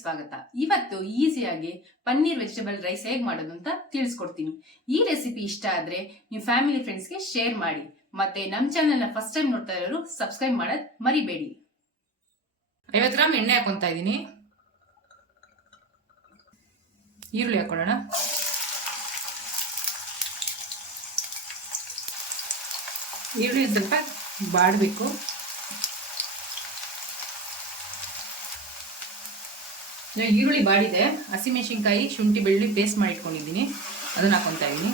ಸ್ವಾಗತ. ಇವತ್ತು ಈಸಿಯಾಗಿ ಪನ್ನೀರ್ ವೆಜಿಟೇಬಲ್ ರೈಸ್ ಹೇಗೆ ಮಾಡೋದು ಅಂತ ತಿಳಿಸ್ಕೊಡ್ತೀನಿ. ಈ ರೆಸಿಪಿ ಇಷ್ಟ ಆದ್ರೆ ನೀವು ಫ್ಯಾಮಿಲಿ ಫ್ರೆಂಡ್ಸ್ಗೆ ಶೇರ್ ಮಾಡಿ. ಮತ್ತೆ ನಮ್ಮ ಚಾನೆಲ್ನ ಫಸ್ಟ್ ಟೈಮ್ ನೋಡ್ತಾ ಇರೋರು ಸಬ್ಸ್ಕ್ರೈಬ್ ಮಾಡೋದು ಮರಿಬೇಡಿ. 50 ಗ್ರಾಮ್ ಎಣ್ಣೆ ಹಾಕೊಂತಾ ಇದ್ದೀನಿ. ಈರುಳ್ಳಿ ಹಾಕೊಳ್ಳೋಣ. ಈರುಳ್ಳಿ ಸ್ವಲ್ಪ ಬಾಡಬೇಕು. ಈರುಳ್ಳಿ ಬಾಡಿದೆ. ಹಸಿಮೆಣಸಿನ್ಕಾಯಿ, ಶುಂಠಿ, ಬೆಳ್ಳುಳ್ಳಿ ಪೇಸ್ಟ್ ಮಾಡಿ ಇಟ್ಕೊಂಡಿದ್ದೀನಿ, ಅದನ್ನ ಹಾಕೊಂತಾ ಇದ್ದೀನಿ.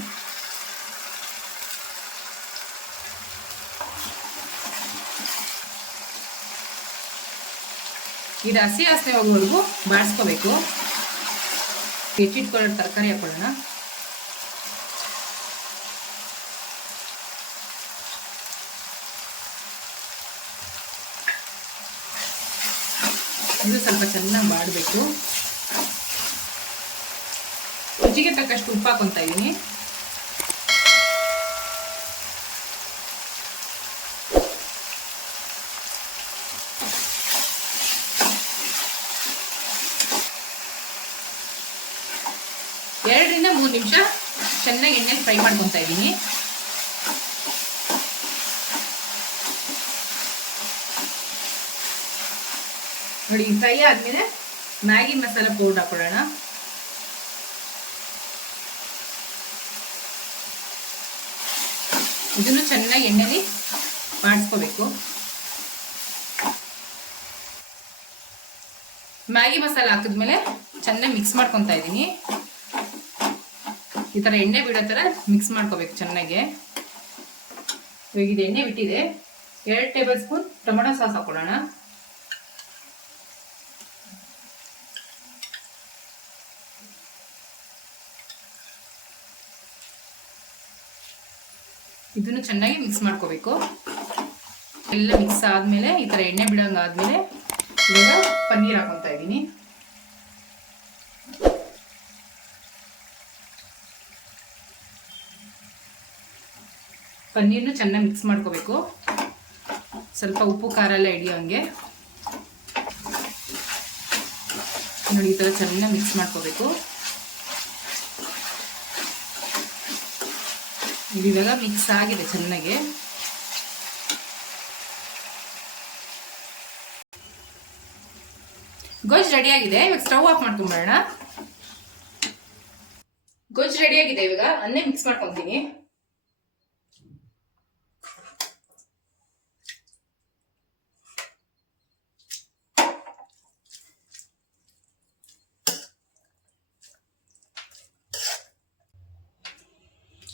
ಇದು ಹಸಿ ವಾಸನೆ ಹೋಗೋವರೆಗೂ ಬಾಡಿಸ್ಕೋಬೇಕು. ಹೆಚ್ಚಿಟ್ಕೊಳ್ಳೋ ತರಕಾರಿ ಹಾಕೊಳ್ಳೋಣ. ಇದು ಸ್ವಲ್ಪ ಚೆನ್ನಾಗಿ ಬಾಡಬೇಕು. ರುಚಿಗೆ ತಕ್ಕಷ್ಟು ಉಪ್ಪು ಹಾಕೊಂತಾ ಇದ್ದೀನಿ. ಎರಡರಿಂದ 3 ನಿಮಿಷ ಚೆನ್ನಾಗಿ ಎಣ್ಣೆ ಫ್ರೈ ಮಾಡ್ಕೊತಾ ಇದ್ದೀನಿ. ನೋಡಿ, ಫ್ರೈ ಆದ್ಮೇಲೆ ಮ್ಯಾಗಿ ಮಸಾಲ ಪೌಡರ್ ಹಾಕೊಳ್ಳೋಣ. ಇದನ್ನು ಚೆನ್ನಾಗಿ ಎಣ್ಣೆಲಿ ಬಾಡಿಸ್ಕೋಬೇಕು. ಮ್ಯಾಗಿ ಮಸಾಲ ಹಾಕಿದ್ಮೇಲೆ ಚೆನ್ನಾಗಿ ಮಿಕ್ಸ್ ಮಾಡ್ಕೊತಾ ಇದ್ದೀನಿ. ಈ ತರ ಎಣ್ಣೆ ಬಿಡೋ ತರ ಮಿಕ್ಸ್ ಮಾಡ್ಕೋಬೇಕು ಚೆನ್ನಾಗಿ. ಇವಾಗ ಇದು ಎಣ್ಣೆ ಬಿಟ್ಟಿದೆ. 2 ಟೇಬಲ್ ಸ್ಪೂನ್ ಟೊಮೆಟೊ ಸಾಸ್ ಹಾಕೊಳ್ಳೋಣ. ಇದನ್ನು ಚೆನ್ನಾಗಿ ಮಿಕ್ಸ್ ಮಾಡ್ಕೋಬೇಕು. ಎಲ್ಲ ಮಿಕ್ಸ್ ಆದ್ಮೇಲೆ ಈ ತರ ಎಣ್ಣೆ ಬಿಡಂಗ ಆದ್ಮೇಲೆ ಇವಾಗ ಪನ್ನೀರ್ ಹಾಕೊಂತಾ ಇದ್ದೀನಿ. ಪನ್ನೀರ್ನು ಚೆನ್ನಾಗಿ ಮಿಕ್ಸ್ ಮಾಡ್ಕೋಬೇಕು. ಸ್ವಲ್ಪ ಉಪ್ಪು ಖಾರ ಎಲ್ಲ ಹಿಡಿಯೋ ಹಂಗೆ ನೋಡಿ, ಈ ತರ ಚೆನ್ನಾಗಿ ಮಿಕ್ಸ್ ಮಾಡ್ಕೋಬೇಕು. ಇವಾಗ ಮಿಕ್ಸ್ ಆಗಿದೆ ಚೆನ್ನಾಗಿ. ಗೊಜ್ಜು ರೆಡಿ ಆಗಿದೆ. ಇವಾಗ ಸ್ಟವ್ ಆಫ್ ಮಾಡ್ಕೊಂಡ್ಬರೋಣ. ಗೊಜ್ಜು ರೆಡಿ ಆಗಿದೆ. ಇವಾಗ ಅನ್ನೇ ಮಿಕ್ಸ್ ಮಾಡ್ಕೊಂತೀನಿ.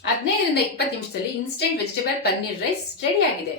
ಹದಿನೈದರಿಂದ 20 ನಿಮಿಷದಲ್ಲಿ instant vegetable paneer rice ready ಆಗಿದೆ.